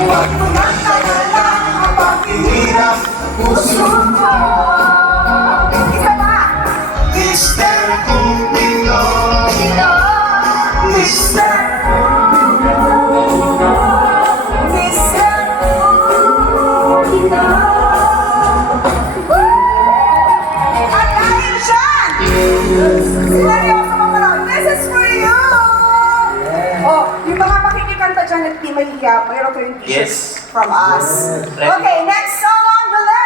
Huwag mo nang tagalang ang paghihirap puso ko. Isa pa! Mr. Cupido, Mr. Cupido, Mr. Cupido. At dahil dyan, seryoso mo pala, this is for you! Oh, yung mga makikikanta dyan at di mahihiya, mayroon kayong t-shirts from us. Okay, next song!